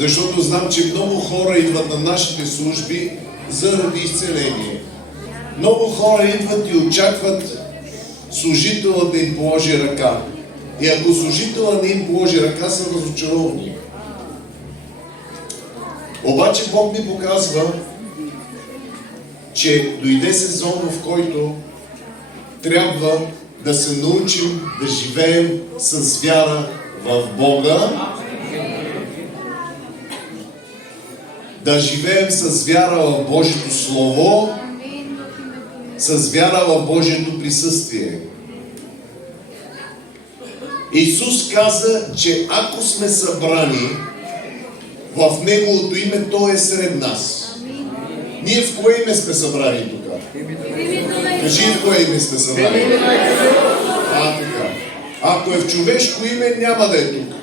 Защото знам, че много хора идват на нашите служби заради изцеление. Много хора идват и очакват служителът да им положи ръка. И ако служителът не им положи ръка, са разочаровани. Обаче Бог ми показва, че дойде сезон, в който трябва да се научим да живеем с вяра в Бога, да живеем с вяра в Божието Слово, с вяра в Божието присъствие. Исус каза, че ако сме събрани в Неговото име, Той е сред нас. Ние в кое име сме събрани тук? Кажи, в кое име сме събрани? Така. Ако е в човешко име, няма да е тук.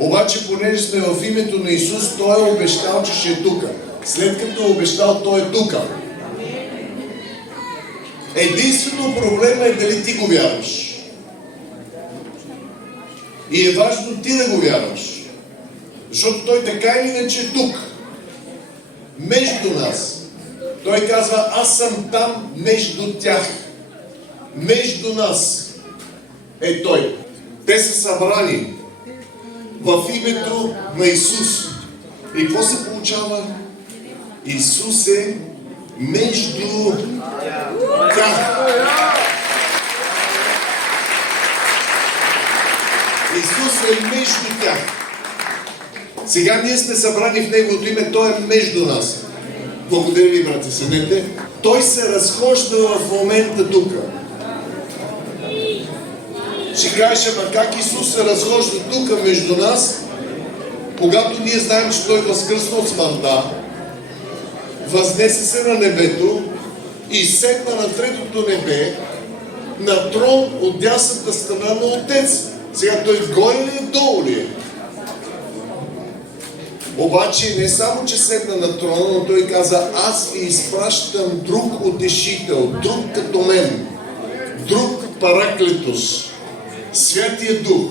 Обаче, понеже сме в името на Исус, Той е обещал, че ще е тук. След като е обещал, Той е тук. Единствено проблема е дали ти го вярваш. И е важно ти да го вярваш. Защото Той така или иначе е тук. Между нас. Той казва, аз съм там между тях. Между нас е Той. Те са събрани в името на Исус. И какво се получава? Исус е между тях. Исус е между тях. Сега ние сме събрани в Неговото име, Той е между нас. Благодаря ви, брате, седете. Той се разхожда в момента тук. Ще кажеш, ама как Исус се разхожда тук между нас, когато ние знаем, че Той възкръсна от смъртта, възнесе се на небето и седна на третото небе, на трон от дясната страна на Отец. Сега Той горе ли е, долу ли е? Обаче не само, че седна на трона, но Той каза, аз ви изпращам друг утешител, друг като мен, друг параклетос, Святия Дух,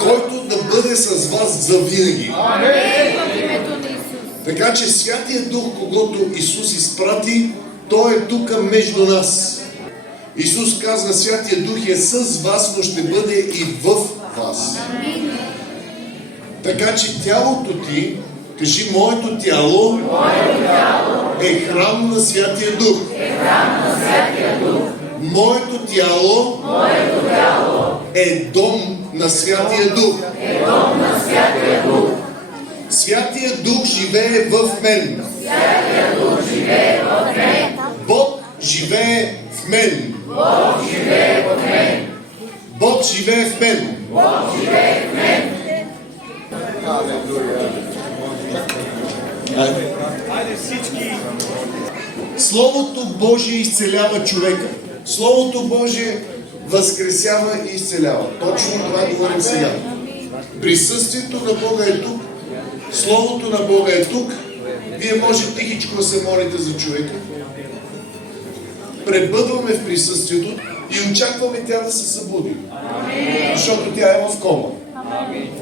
който да бъде с вас завинаги. Така че Святия Дух, когато Исус изпрати, Той е тук между нас. Исус казва, Святия Дух е с вас, но ще бъде и в вас. Така че тялото ти, кажи, моето тяло е храм на Святия Дух. Моето тяло е дом на Святия Дух. Святия Дух живее в мен. Бог живее в мен. Бог живее в мен. Словото Божие изцелява човека. Словото Божие възкресява и изцелява. Точно това говорим сега. Присъствието на Бога е тук. Словото на Бога е тук. Вие може тихичко да се молите за човека. Пребъдваме в присъствието и очакваме тя да се събуди. Защото тя е в кома.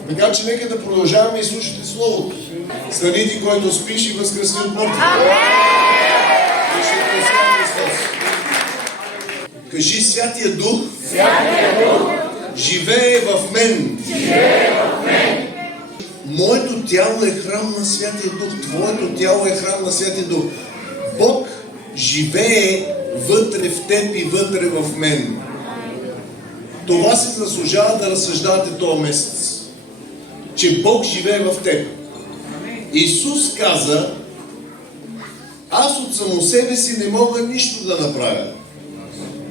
Така че нека да продължаваме и слушате Словото. Станите, който спиш и възкръсни от мъртвите. Кажи, Святия Дух живее в мен. Моето тяло е храм на Святия Дух. Твоето тяло е храм на Святия Дух. Бог живее вътре в теб и вътре в мен. Това си заслужава да разсъждавате този месец. Че Бог живее в теб. Исус каза, аз от само себе си не мога нищо да направя.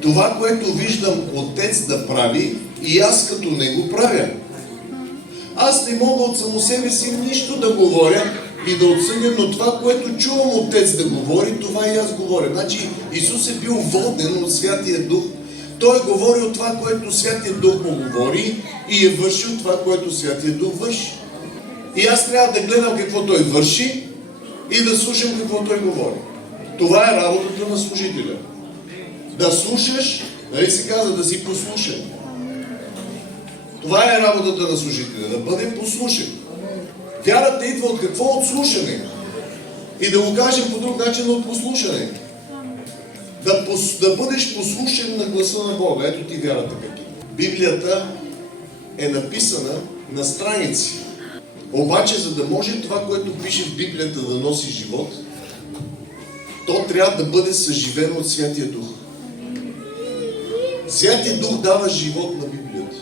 Това, което виждам Отец да прави, и аз като Него правя. Аз не мога от само себе си нищо да говоря и да отсъдя, но това, което чувам Отец да говори, това и аз говоря. Значи Исус е бил воден от Святия Дух. Той е говорил това, което Святия Дух му говори и е вършил това, което Святия Дух върши. И аз трябва да гледам какво Той върши и да слушам какво Той говори. Това е работата на служителя. Да слушаш, нали се казва, да си послушен. Това е работата на служителя, да бъде послушен. Вярата идва от какво? От слушане. И да го кажем по друг начин, от послушане. Да бъдеш послушен на гласа на Бога. Ето ти вярата как е. Библията е написана на страници. Обаче, за да може това, което пише в Библията да носи живот, то трябва да бъде съживено от Святия Дух. Святия Дух дава живот на Библията.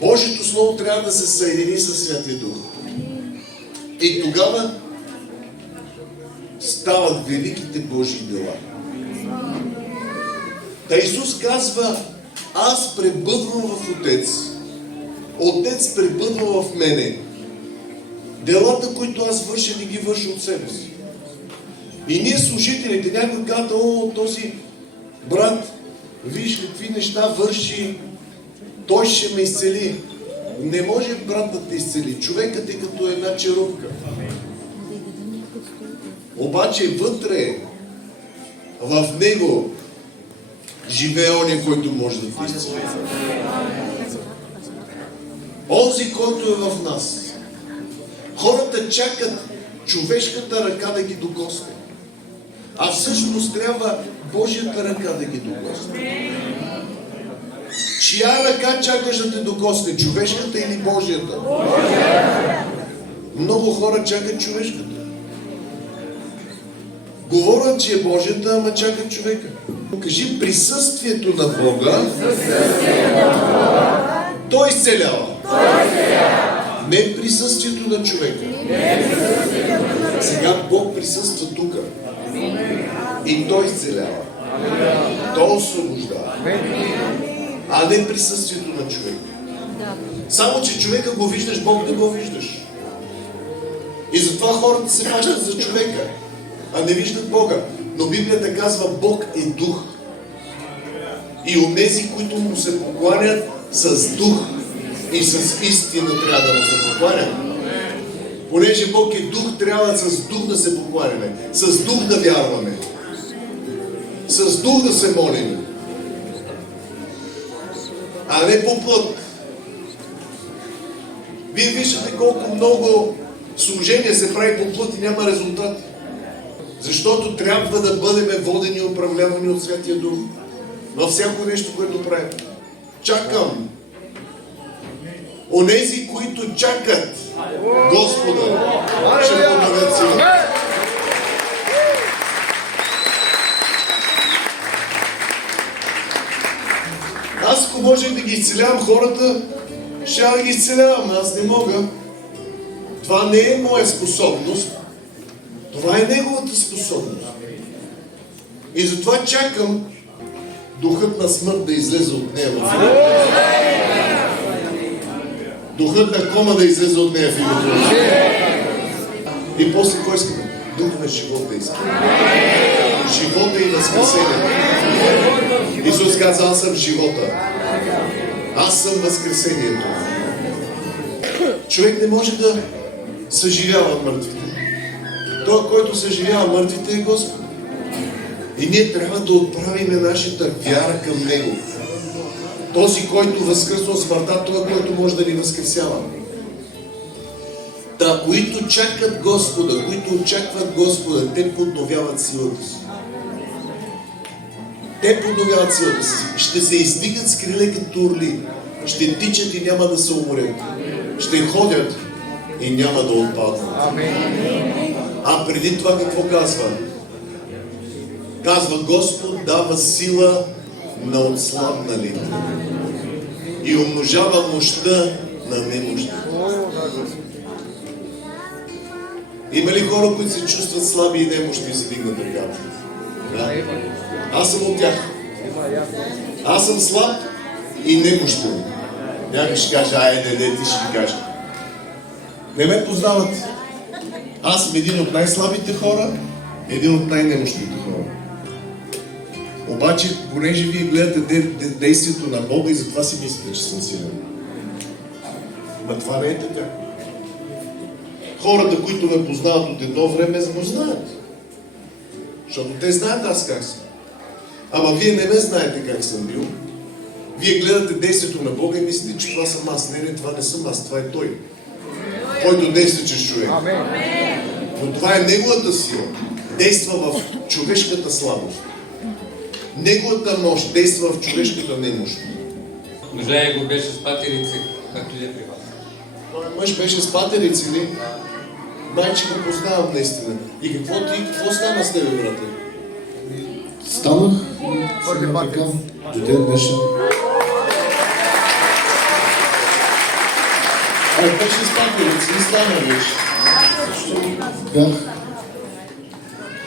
Божието Слово трябва да се съедини с Святия Дух. И тогава стават великите Божии дела. Та Исус казва: аз пребъдвам в Отец. Отец пребъдва в мене. Делата, които аз върша, не ги върша от себе си. И ние служителите, някой казва: о, този брат, виж какви неща върши, той ще ме изцели. Не може брат да те изцели. Човекът е като една черупка. Обаче вътре, в него, живее оня, който може да те изцели. Онзи, който е в нас. Хората чакат човешката ръка да ги докосне. А всъщност трябва Божията ръка да ги докосне. Чия ръка чакаш да те докосне? Човешката или Божията? Много хора чакат човешката. Говорят, че е Божията, ама чакат човека. Кажи: присъствието на Бога, Той изцелява. Не присъствието на човека. Сега Бог присъства тук. И Той изцелява. Той освобождава. А не присъствието на човека. Само, че човека го виждаш, Бог не го виждаш. И затова хората се фащат за човека, а не виждат Бога. Но Библията казва: Бог е дух. И онези, които му се покланят с дух и с истина, трябва да му се покланят. Понеже Бог е дух, трябва с дух да се покланяме. С дух да вярваме. С дух да се молим. А не по плът. Вие виждате колко много служение се прави по плът и няма резултат. Защото трябва да бъдем водени и управлявани от Святия Дух. Във всяко нещо, което правим. Чакам. Онези, които чакат Господа, ще подавят сила. Аз, ако можех да ги изцелявам хората, ще да ги изцелявам. Аз не мога. Това не е моя способност. Това е неговата способност. И затова чакам духът на смърт да излезе от нея. Духът на кома да излезе от нея в името. И после кой искаме? Дух на живота искаме. Живота и възкресение. Исус каза: аз съм живота. Аз съм възкресението. Човек не може да съживява мъртвите. Той, който съживява мъртвите, е Господ. И ние трябва да отправим нашата вяра към Него. Този, който възкръсва от смъртта, това, който може да ни възкресява. Та, които чакат Господа, които очакват Господа, те подновяват силата си. Те подновяват силата си. Ще се издигат с криле като орли. Ще тичат и няма да се уморят. Ще ходят и няма да отпаднат. А преди това какво казва? Казва: Господ дава сила на отслабнали и умножава мощта на немощите. Има ли хора, които се чувстват слаби и немощни и се дигнат ръката? Да. Аз съм от тях. Аз съм слаб и немощен. Някой ще каже: айде, ти ще кажа. Не ме познават. Аз съм един от най-слабите хора, един от най-немощните хора. Обаче, понеже вие гледате действието на Бога и затова си мислите, че съм силен. Но това не е така. Хората, които ме познават от едно време, го знаят. Защото те знаят аз как съм. Ама вие не ме знаете как съм бил. Вие гледате действието на Бога и мислите, че това съм аз. Не, това не съм аз, това е Той. който действа чрез човек. Но това е Неговата сила. Действа в човешката слабост. Неговата мощ действа в човешката немощ. Мъжа го беше с патерици, както и е при вас. Той мъж беше с патерици, ли? Майче го познавам наистина. И какво стана с тебе, брате? Станах и сега така, до ден днешен. Беше с патерици, не стана вече. Бях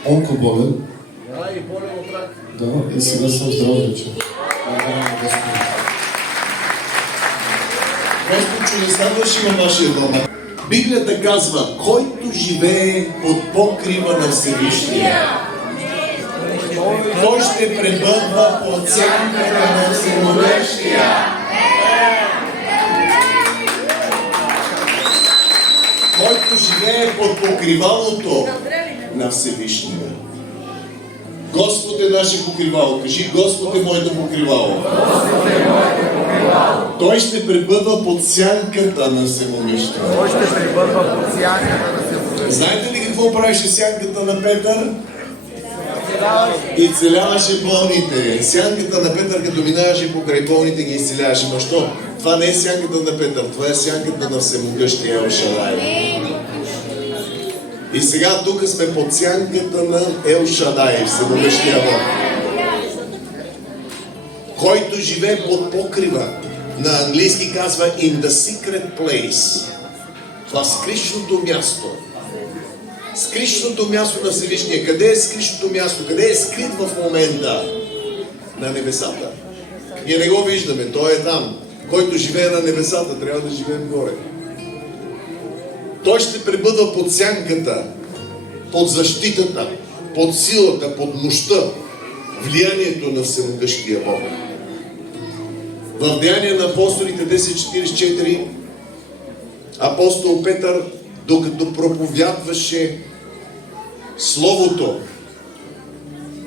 онкоболен. И болен от рак. Да, и сега съм здрав вече. Господ чудеса върши във вашия дом. Библията казва, който живее под покрива на Всевишния, той ще пребъдва под сянката на Всемогъщия. Който живее под покривалото на Всевишния. Господ е наше покривало. Кажи, Господ е моето покривало. Той ще пребъдва под сянката на Всемогъщия. Знаете ли какво правеше сянката на Петър? Изцеляваше болните. Сянката на Петър, като минаваше покрай болните, ги изцеляваше. Но що? Това не е сянката на Петър, това е сянката на Всемогъщия Ел Шадай. И сега тук сме под сянката на Ел Шадай, Всемогъщия Бог. Който живее под покрива. На английски казва in the secret place. Това скришното място. Скришното място на Всевишния. Къде е скришното място? Къде е скрит в момента? На небесата. Ние не го виждаме, той е там. Който живее на небесата, трябва да живеем горе. Той ще пребъдва под сянката, под защитата, под силата, под мощта, влиянието на Всемогъщия Бог. В Деяния на апостолите 10:44 апостол Петър, докато проповядваше Словото,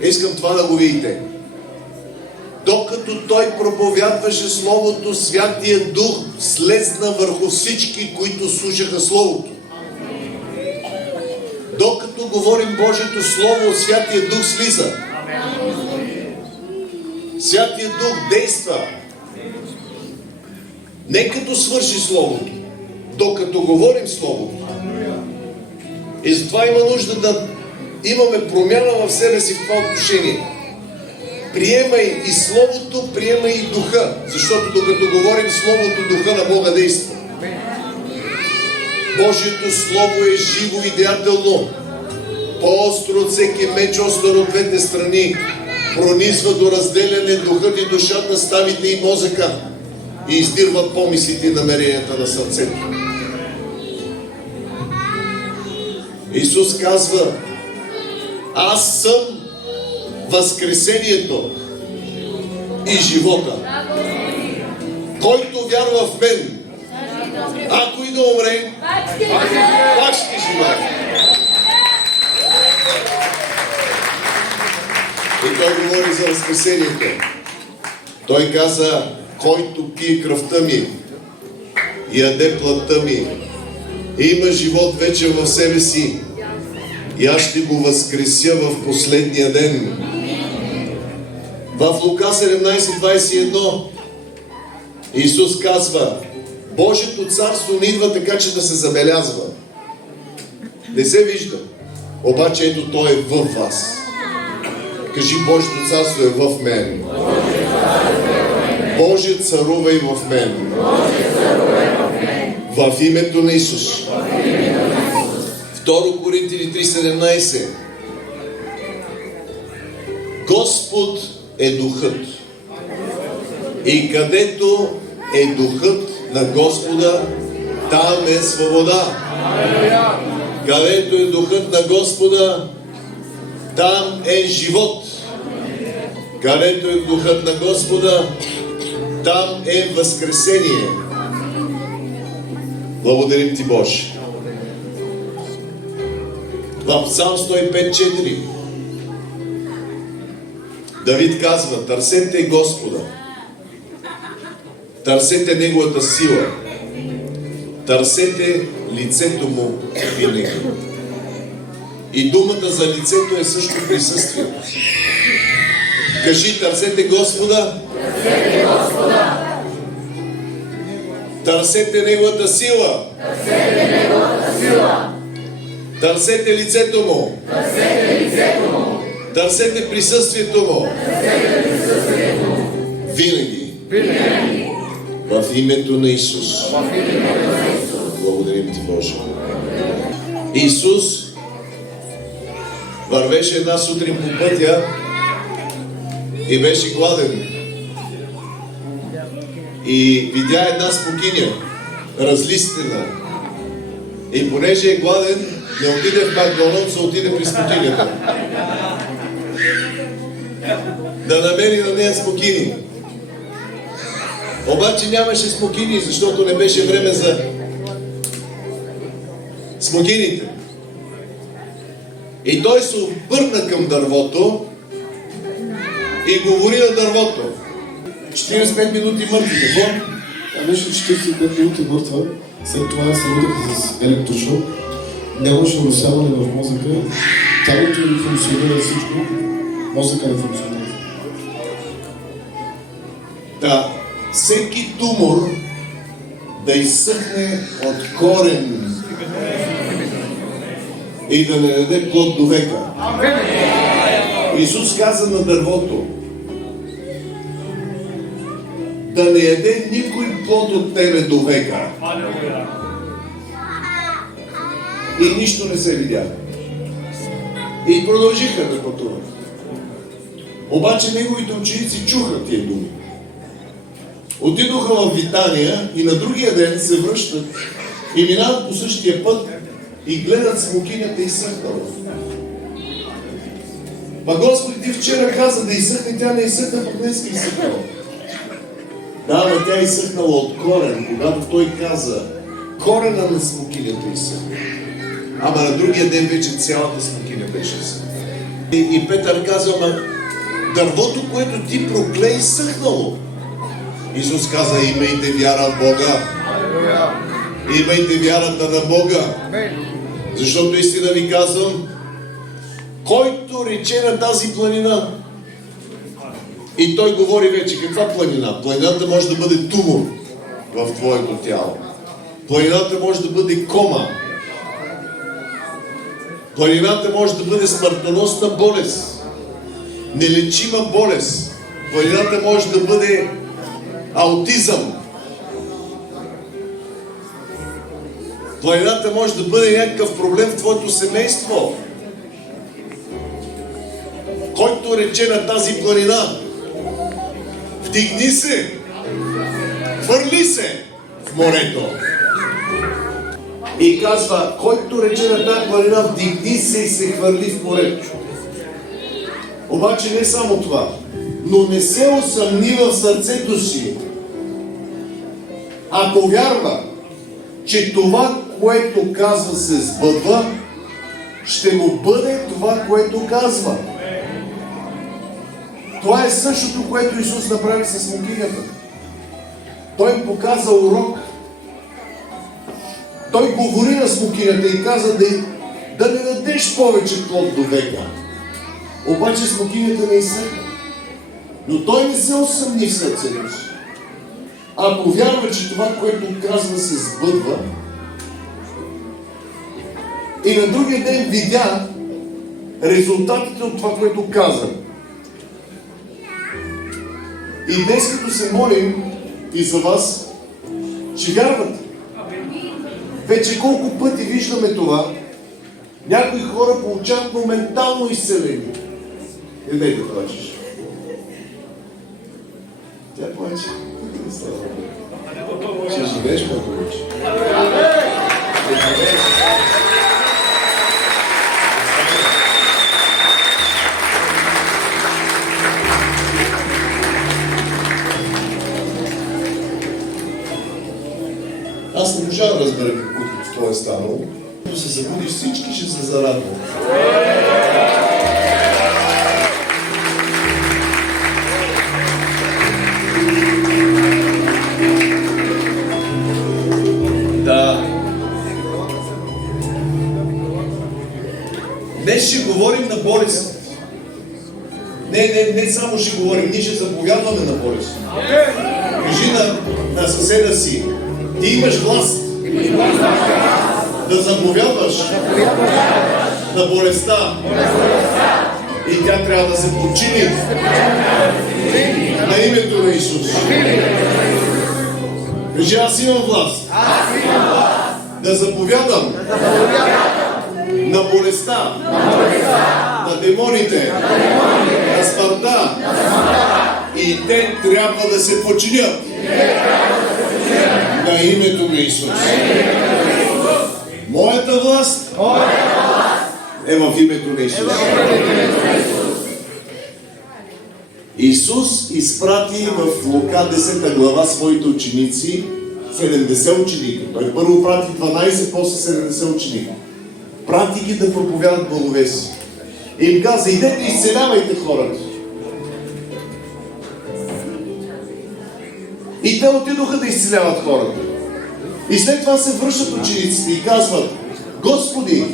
искам това да го видите. Докато той проповядваше Словото, Святия Дух слезна върху всички, които слушаха Словото. Докато говорим Божието Слово, Святия Дух слиза. Святия Дух действа. Не като свърши Словото, докато говорим Словото. И затова има нужда да имаме промяна в себе си в това отношение. Приемай и Словото, приемай и Духа, защото докато говорим Словото, Духа на Бога действа. Божието Слово е живо и деятелно, по-остро от всеки меч, остър от двете страни, пронизва до разделяне духът и душата, ставите и мозъка и издирва помислите и намеренията на сърцето. Исус казва, аз съм възкресението и живота. Който вярва в мен, ако и да умре, пак ще живее. И той говори за възкресението. Той каза, който пие кръвта ми, яде плътта ми, има живот вече в себе си, и аз ще го възкреся в последния ден. В Лука 17:21 Исус казва, Божието царство не идва така, че да се забелязва. Не се вижда. Обаче ето той е в вас. Кажи, Божието царство е в мен. Божие царува и в мен. В името на Исус. 2 Коринтини 3:17. Господ е духът. И където е духът на Господа, там е свобода. Където е духът на Господа, там е живот. Където е духът на Господа, там е възкресение. Благодарим ти, Боже. В Псалм 105:4 Давид казва, търсете Господа, търсете Неговата сила, търсете лицето му винаги. И думата за лицето е също присъствие. Кажи, търсете Господа. Търсете Господа. Търсете Неговата сила. Търсете Неговата сила. Търсете лицето му. Търсете лицето му. Търсете присъствието му. Търсете присъствието му. Винаги. Винаги. В името на Исус. В името на Исус. Благодарим Ти, Боже. Исус вървеше една сутрин по пътя и беше гладен. И видя една смокиня, разлистена. И понеже е гладен, не отиде в Макдоналдс, а отиде при смокинята. Да намери на нея смокини. Обаче нямаше смокини, защото не беше време за смокините. И той се обърна към дървото и говори на дървото. 45 минути мъртви, какво? Тя беше 45 минути мъртва, след това се видяха с електрошок, нямаше уносяване в мозъка, тялото не функционира всичко, мозъка не функционира. Да, всеки тумор да изсъхне от корен и да не даде плод до века. Исус каза на дървото: да не яде никой плод от тебе до века. И нищо не се видя. И продължиха да пътуват. Обаче неговите ученици чуха тия думи. Отидоха в Витания и на другия ден се връщат и минават по същия път и гледат смокинята изсъхнала. Па Господи, Ти вчера каза да изсъхне, тя не изсъхна, пък днес изсъхнала. Да, но тя изсъхнала от корен, когато Той каза, корена на смокинята изсъхна. Ама на другия ден вече цялата смокиня беше изсъхна. И Петър каза, ама дървото, което ти прокле, изсъхнало. Исус каза, имайте вяра в Бога. Имайте вярата на Бога. Защото истина ви казвам, който рече на тази планина, и той говори вече, каква планина? Планината може да бъде тумор в твоето тяло. Планината може да бъде кома. Планината може да бъде смъртоносна болест. Нелечима болест. Планината може да бъде аутизъм. Планината може да бъде някакъв проблем в твоето семейство. Който рече на тази планина, вдигни се, хвърли се в морето. И казва, който рече на тази планина, вдигни се и се хвърли в морето. Обаче не само това, но не се усъмни в сърцето си. Ако вярва, че това, което казва, се сбъдва, ще му бъде това, което казва. Това е същото, което Исус направи с смокинята. Той показа урок. Той говори на смокинята и каза да не дадеш повече плод до века. Обаче смокинята не изсъхна. Но той не се усъмни в сърцето си. Ако вярва, че това, което казва, се сбъдва, и на другия ден видя резултатите от това, което каза. И днес, като се молим и за вас, че вярвате. Вече колко пъти виждаме това, някои хора получават моментално изцеление. Идей да плачеш. Тя плаче. Ще живееш много вече. Аз не можа да разбера какво е станало. Като се забудиш, всички ще се зарадват. Да. Днес ще говорим на болест. Не само ще говорим, ние ще заповядваме на болест. Кажи на съседа си, ти имаш власт да заповядваш на болестта и тя трябва да се подчини на името на Исус. Кажи, аз имам власт да заповядам на болестта, на демоните, на смъртта и те трябва да се подчинят на името на Исус. Моята власт е в името на Исус. Исус изпрати в Лука 10 глава своите ученици, 70 ученика. Той първо прати 12, после 70 ученика. Прати ги да проповядат благовестие. И им каза, идете и изцелявайте хората. И те отидоха да изцеляват хората. И след това се връщат учениците и казват, Господи,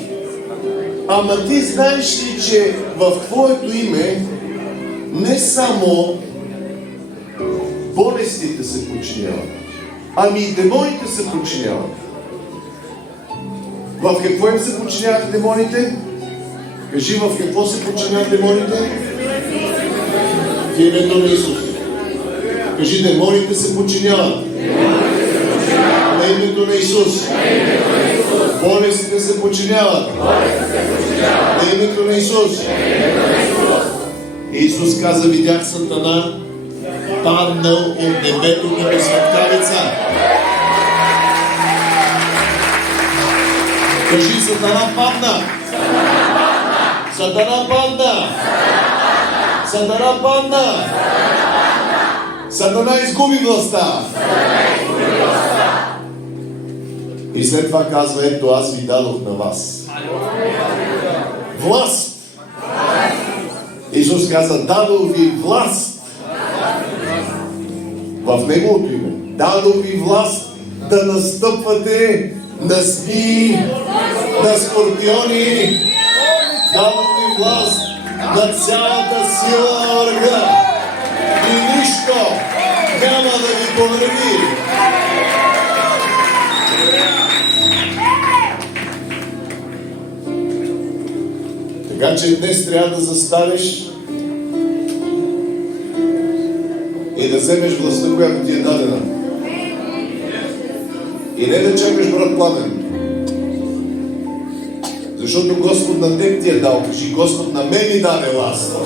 ама ти знаеш ли, че в Твоето име не само болестите се подчиняват, ами и демоните се подчиняват. В какво им се подчиняват демоните? Кажи, в какво се подчиняват демоните? В името на Исус. Кажи, демоните се подчиняват на името на Исус. Болестите се подчиняват на името на Исус. Исус каза, видях Сатана паднал от небето като светкавица. Кажи, Сатана падна. Сатана падна. Сатана падна. Сатана изгуби властта. И след това казва, ето аз ви дадох на вас власт. Исус каза, дадох ви власт в Неговото име. Дадох ви власт да настъпвате на змии, на скорпиони. Дадох ви власт на цялата сила на врага. И нищо няма да ви повреди. Така че днес трябва да застанеш и да вземеш властта, която ти е дадена. И не да чакаш брат Пламен. Защото Господ на теб ти е дал. Кажи, Господ на мен ми даде власт.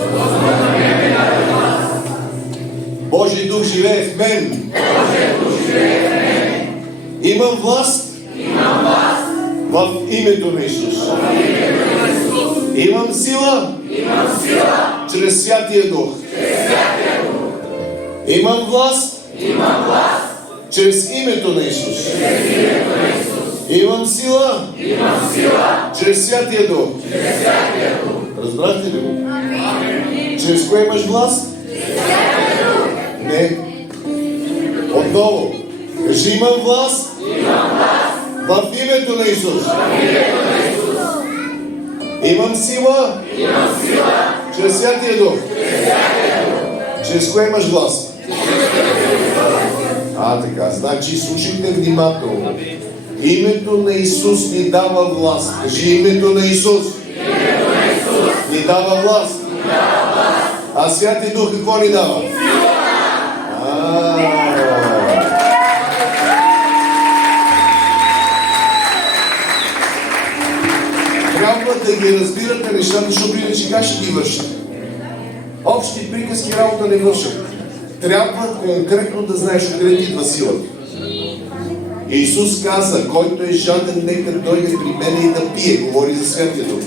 Божий дух живее в мен. Имам власт в името на Исус. Имам сила чрез Святия Дух. Имам власт чрез името на Исус. Имам сила чрез Святия Дух. Разбрахте ли го? Чрез кое имаш власт? Не. Отново. Кажи, имам власт в името на Исус. Имам сила чрез Святия Дух. Чрез кое имаш власт? Така. Значи, слушайте внимателно. Името на Исус ни дава власт. Кажи, името на Исус ни дава власт. А Святия Дух какво ни дава? Трябва да ги разбирате нещата, защото иначе как ще ги вършат. Общи приказки работа не вършат. Трябва конкретно да знаеш откъде ти идва силата. Исус каза, който е жаден, нека дойде при мене и да пие. Говори за Святия Дух.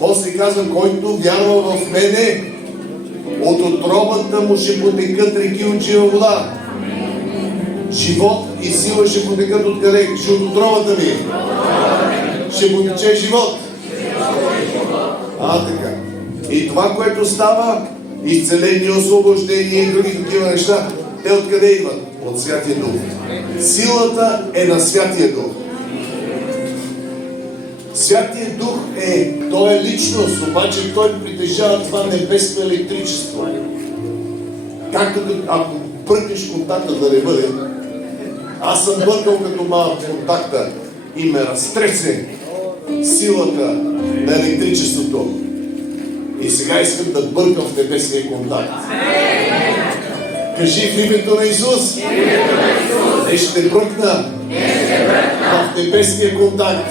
После казва, който вярва в мене, от отробата му ще потекат реки от жива вода. Живот и сила ще потекат откъде? Ще от отробата ми. Ще потече живот. Така. И това, което става, изцеление, освобождение и други такива неща, те откъде идват? От Святия Дух. Силата е на Святия Дух. Святия Дух той е личност, обаче той притежава това небесно електричество. Както ако бъркаш контакта да не бъде, аз съм бъркал като малък контакта и ме разтресе силата на електричеството. И сега искам да бъркам в небесния контакт. Кажи в името на Исус. И ще бръкна в небесния контакт.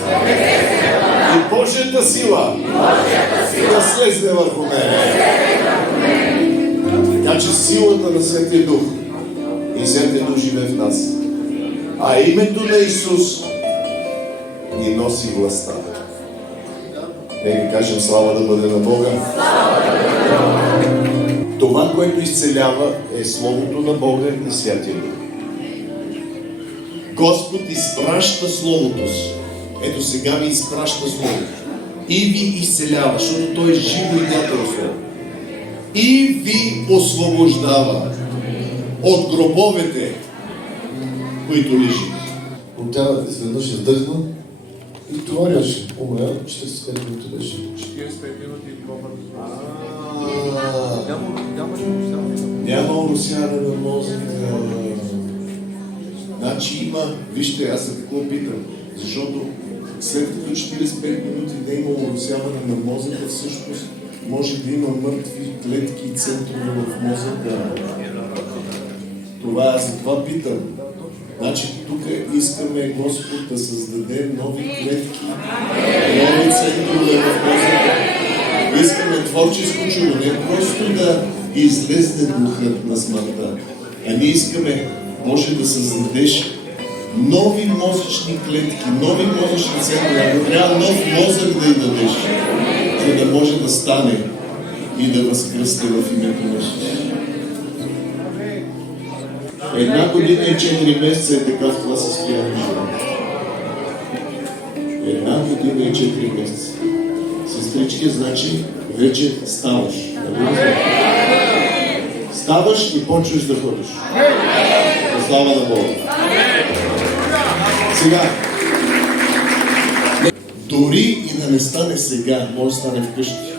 И Божията сила да слезне върху мен. Така че силата на Святия Дух и Святия Дух живее в нас. А името на Исус ни носи властта. Нека кажем слава да бъде на Бога. Това, което изцелява, е Словото на Бога и Святия Дух. Господ изпраща Словото си. Ето сега ви изпраща Словото. И ви изцелява, защото Той е живо и дятело Слово. И ви освобождава от гробовете, които лежите. Но тя изведнъж издъхна и това беше. Умря, 45 минути беше. 45 минути и кома. Няма уросяване на мозъка. Значи има, вижте, аз за какво питам, защото след като 45 минути да има уросяване на мозъка, всъщност може да има мъртви клетки и центрове в мозъка. Това аз за това питам. Значи тук искаме Господ да създаде нови клетки, нови центрове в мозъка. Искаме творческо чудо, не просто да излезне духът на смъртта, а ние искаме, Боже, да създадеш нови мозъчни клетки, нови мозъчни центрове. Ако трябва нов мозък да й дадеш, за да може да стане и да възкръсне в името на Исус. 1 година и 4 месеца е така в това състояние. 1 година и 4 месеца. Сестрички, значи вече ставаш. Ставаш и почваш да ходиш. Слава на Бога. Сега, дори и да не стане сега, може да стане вкъщи.